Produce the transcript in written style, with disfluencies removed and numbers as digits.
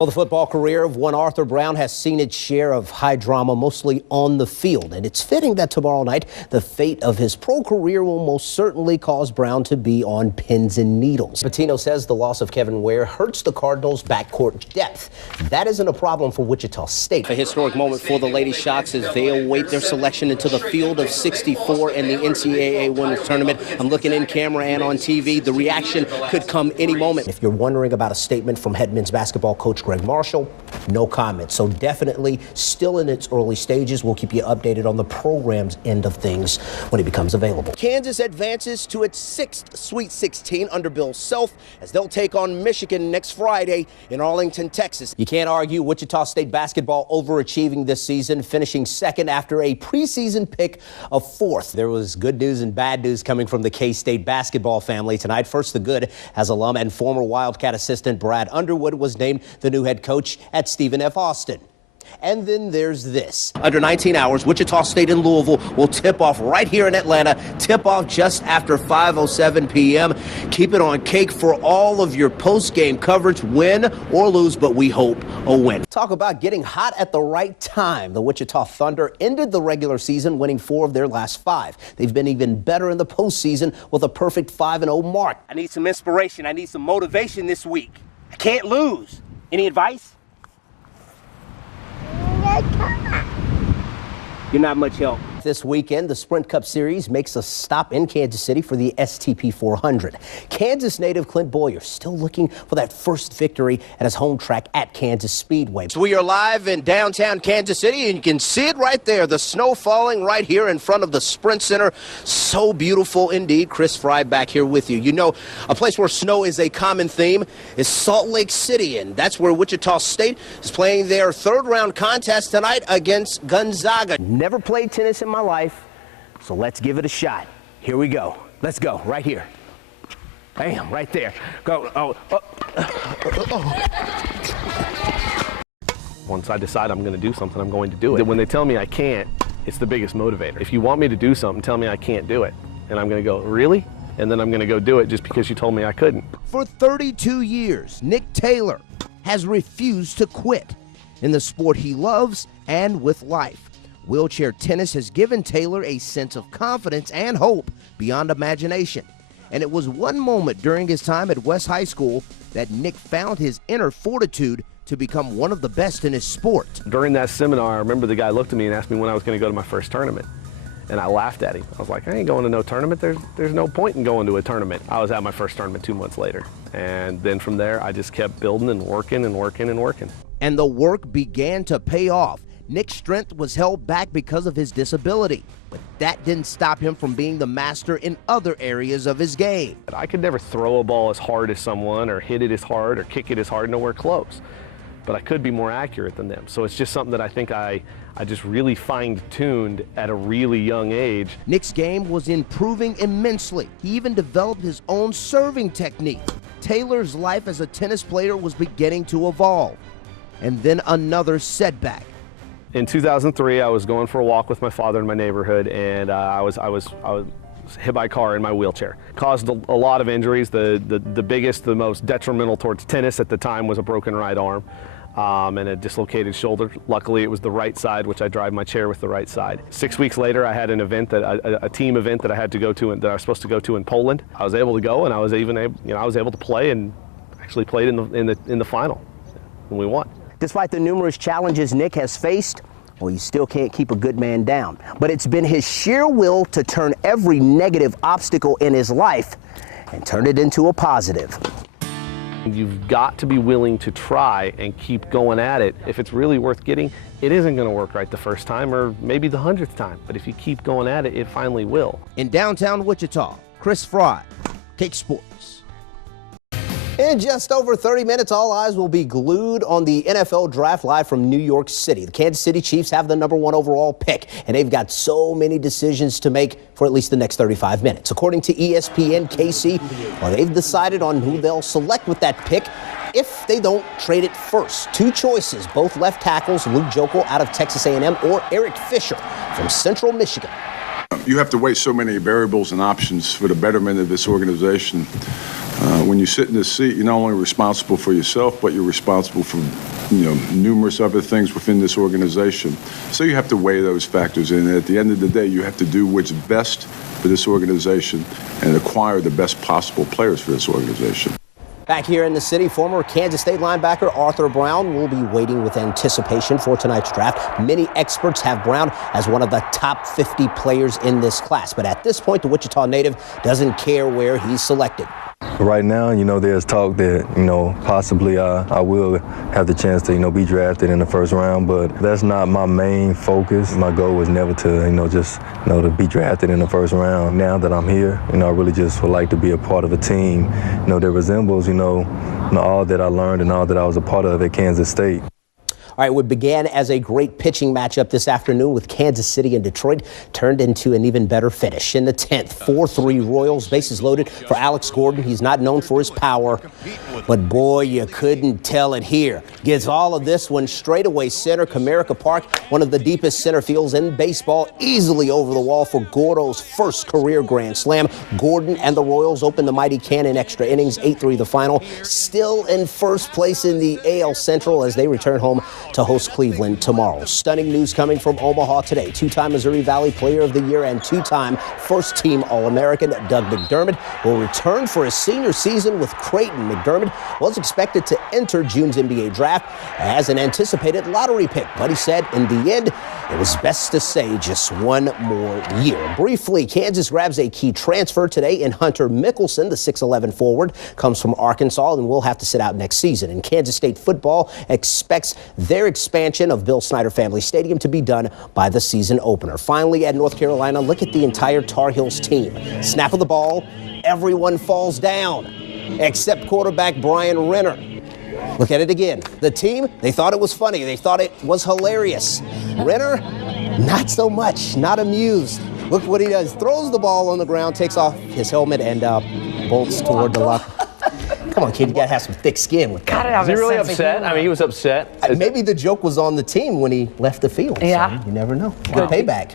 Well, the football career of one Arthur Brown has seen its share of high drama, mostly on the field. And it's fitting that tomorrow night, the fate of his pro career will most certainly cause Brown to be on pins and needles. Patino says the loss of Kevin Ware hurts the Cardinals' backcourt depth. That isn't a problem for Wichita State. A historic moment for the Lady Shocks as they await their selection into the field of 64 in the NCAA Women's Tournament. I'm looking in camera and on TV. The reaction could come any moment. If you're wondering about a statement from head men's basketball coach Greg Marshall, no comment. So definitely still in its early stages. We'll keep you updated on the program's end of things when it becomes available. Kansas advances to its 6th Sweet 16 under Bill Self as they'll take on Michigan next Friday in Arlington, Texas. You can't argue Wichita State basketball overachieving this season, finishing second after a preseason pick of 4th. There was good news and bad news coming from the K-State basketball family tonight. First, the good, as alum and former Wildcat assistant Brad Underwood was named the new head coach at Stephen F. Austin. And then there's this. Under 19 hours, Wichita State and Louisville will tip off right here in Atlanta. Tip off just after 5:07 p.m. Keep it on cake for all of your post-game coverage, win or lose, but we hope a win. Talk about getting hot at the right time. The Wichita Thunder ended the regular season winning 4 of their last 5. They've been even better in the postseason with a perfect 5-0 mark. I need some inspiration. I need some motivation this week. I can't lose. Any advice? You're not much help. This weekend, the Sprint Cup Series makes a stop in Kansas City for the STP 400. Kansas native Clint Boyer still looking for that first victory at his home track at Kansas Speedway. So we are live in downtown Kansas City, and you can see it right there. The snow falling right here in front of the Sprint Center. So beautiful indeed. Chris Frye back here with you. You know, a place where snow is a common theme is Salt Lake City, and that's where Wichita State is playing their 3rd round contest tonight against Gonzaga. Never played tennis in my life, so let's give it a shot. Here we go. Let's go right here. Bam, right there. Go. Once I decide I'm going to do something, I'm going to do it. When they tell me I can't, it's the biggest motivator. If you want me to do something, tell me I can't do it. And I'm going to go, really? And then I'm going to go do it just because you told me I couldn't. For 32 years, Nick Taylor has refused to quit in the sport he loves and with life. Wheelchair tennis has given Taylor a sense of confidence and hope beyond imagination. And it was one moment during his time at West High School that Nick found his inner fortitude to become one of the best in his sport. During that seminar, I remember the guy looked at me and asked me when I was going to go to my first tournament. And I laughed at him. I was like, I ain't going to no tournament. There's no point in going to a tournament. I was at my first tournament 2 months later. And then from there, I just kept building and working and working and working. And the work began to pay off. Nick's strength was held back because of his disability, but that didn't stop him from being the master in other areas of his game. I could never throw a ball as hard as someone or hit it as hard or kick it as hard, nowhere close. But I could be more accurate than them. So it's just something that I think I just really fine-tuned at a really young age. Nick's game was improving immensely. He even developed his own serving technique. Taylor's life as a tennis player was beginning to evolve. And then another setback. In 2003, I was going for a walk with my father in my neighborhood, and I was hit by a car in my wheelchair. Caused a lot of injuries. The biggest, the most detrimental towards tennis at the time was a broken right arm and a dislocated shoulder. Luckily, it was the right side, which I drive my chair with the right side. 6 weeks later, I had an event a team event that I had to go to, and that I was supposed to go to in Poland. I was able to go, and I was able to play, and actually played in the final, and we won. Despite the numerous challenges Nick has faced, well, you still can't keep a good man down. But it's been his sheer will to turn every negative obstacle in his life and turn it into a positive. You've got to be willing to try and keep going at it. If it's really worth getting, it isn't going to work right the first time or maybe the 100th time. But if you keep going at it, it finally will. In downtown Wichita, Chris Frye, Cake Sports. In just over 30 minutes, all eyes will be glued on the NFL Draft live from New York City. The Kansas City Chiefs have the #1 overall pick, and they've got so many decisions to make for at least the next 35 minutes. According to ESPN, KC, well, they've decided on who they'll select with that pick if they don't trade it first. 2 choices, both left tackles, Luke Joeckel out of Texas A&M or Eric Fisher from Central Michigan. You have to weigh so many variables and options for the betterment of this organization. When you sit in this seat, you're not only responsible for yourself, but you're responsible for, numerous other things within this organization. So you have to weigh those factors in. And at the end of the day, you have to do what's best for this organization and acquire the best possible players for this organization. Back here in the city, former Kansas State linebacker Arthur Brown will be waiting with anticipation for tonight's draft. Many experts have Brown as one of the top 50 players in this class. But at this point, the Wichita native doesn't care where he's selected. Right now, there's talk that, possibly I will have the chance to, be drafted in the first round, but that's not my main focus. My goal was never to, to be drafted in the first round. Now that I'm here, I really just would like to be a part of a team, that resembles, all that I learned and all that I was a part of at Kansas State. All right, what began as a great pitching matchup this afternoon with Kansas City and Detroit turned into an even better finish. In the 10th, 4-3 Royals, bases loaded for Alex Gordon. He's not known for his power, but boy, you couldn't tell it here. Gets all of this one straightaway center. Comerica Park, one of the deepest center fields in baseball, easily over the wall for Gordo's first career grand slam. Gordon and the Royals open the mighty can in extra innings, 8-3 the final. Still in first place in the AL Central as they return home to host Cleveland tomorrow. Stunning news coming from Omaha today. Two-time Missouri Valley Player of the Year and two-time first-team All-American Doug McDermott will return for his senior season with Creighton. McDermott was expected to enter June's NBA draft as an anticipated lottery pick, but he said in the end it was best to say just one more year. Briefly, Kansas grabs a key transfer today in Hunter Mickelson. The 6'11 forward comes from Arkansas and will have to sit out next season. And Kansas State football expects their expansion of Bill Snyder Family Stadium to be done by the season opener. Finally, at North Carolina, look at the entire Tar Heels team. Snap of the ball, everyone falls down, except quarterback Brian Renner. Look at it again. The team, they thought it was funny. They thought it was hilarious. Renner, not so much, not amused. Look what he does. Throws the ball on the ground, takes off his helmet, and bolts toward the locker. Come on, kid, you gotta have some thick skin with that. Is he really upset? I mean, he was upset. Maybe the joke was on the team when he left the field. Yeah. So you never know. Good payback.